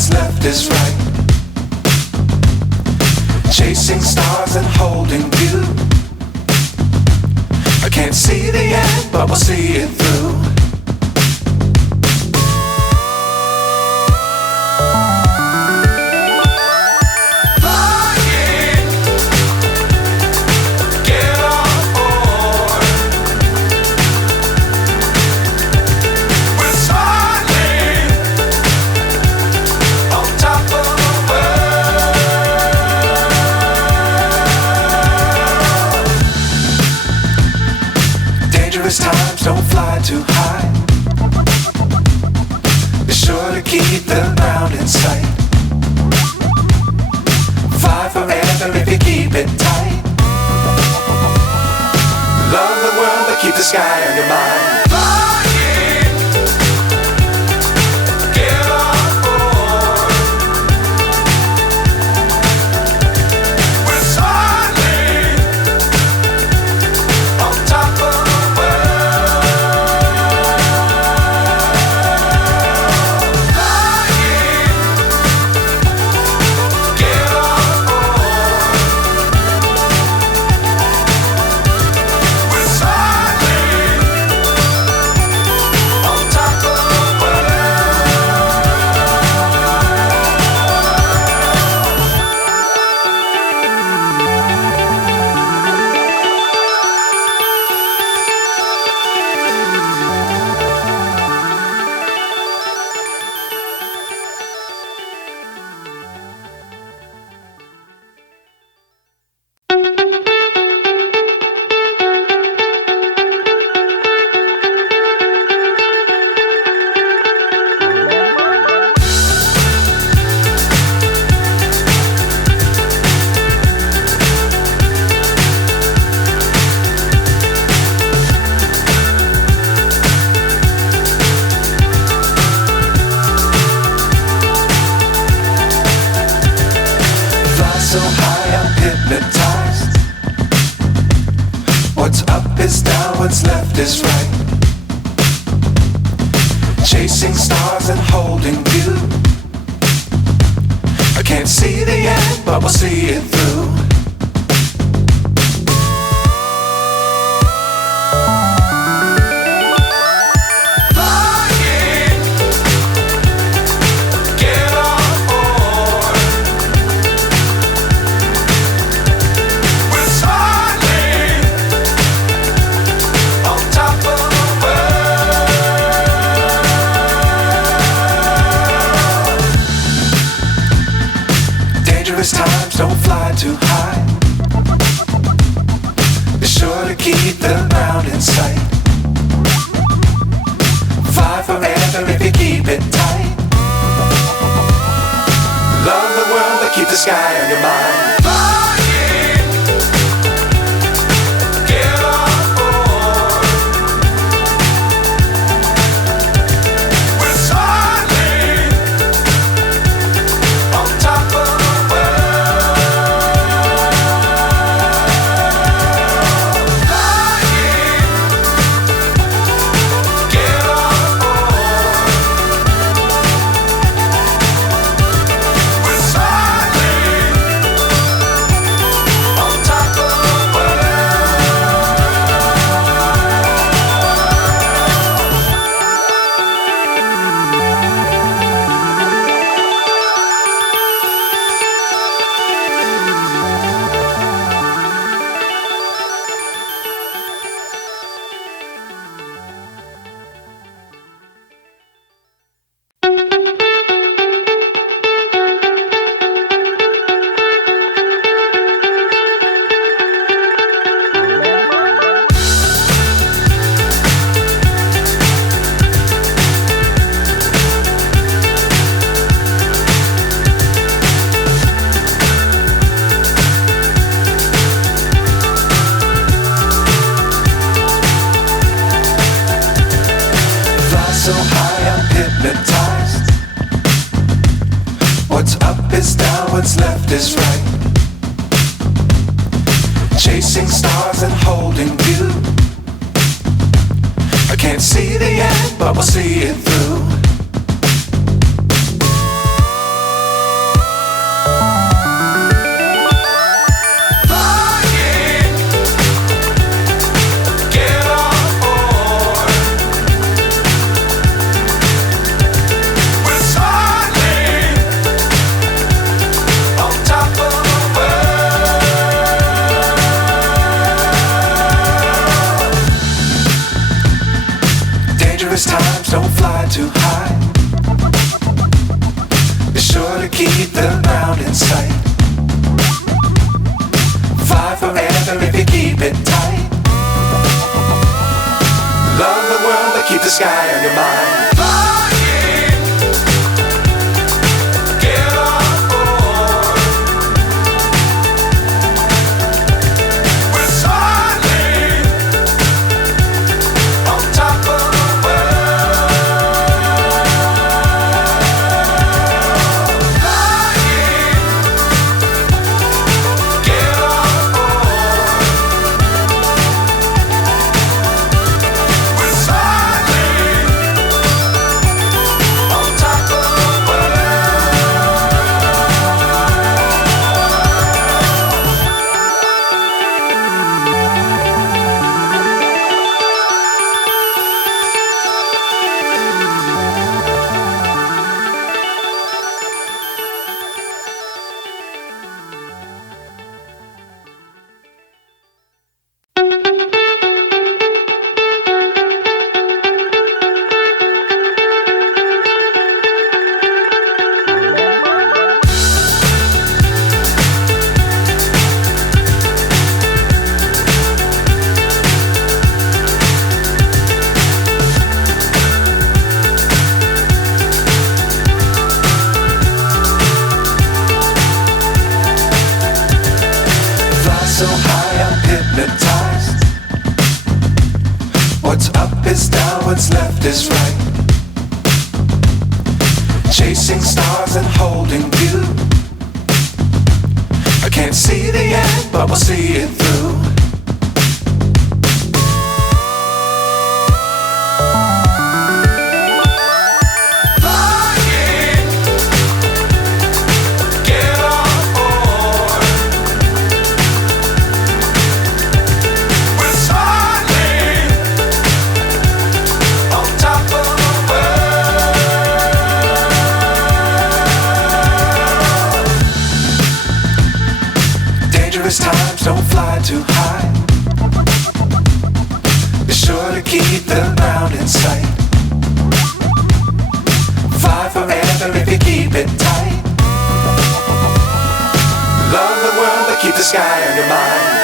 what's left is right. Chasing stars and holding you. I can't see the end, but we'll see it through. Times don't fly too high. Be sure to keep the ground in sight. Fly forever if you keep it tight. Love the world but keep the sky on your mind. So high I'm hypnotized. What's up is down, what's left is right. Chasing stars and holding you. I can't see the end, but we'll see it through. Times don't fly too high. Be sure to keep the ground in sight. Fly forever if you keep it tight. Love the world but keep the sky on your mind. So high I'm hypnotized. What's up is down, what's left is right. Chasing stars and holding you. I can't see the end, but we'll see it through. don't fly too high. Be sure to keep the ground in sight. Fly forever if you keep it tight. Love the world but keep the sky on your mind. Flying, get on board. We're soaring on top of the world. Flying, get on board. We're soaring on top of the so high I'm hypnotized. What's up is down, what's left is right. Chasing stars and holding you. I can't see the end, but we'll see it through. Flying, get on board. We're soaring on top of the world. Dangerous times, don't fly too high. Be sure to keep the ground in sight. Fly forever if you keep it tight. Love the world but keep the sky on your mind.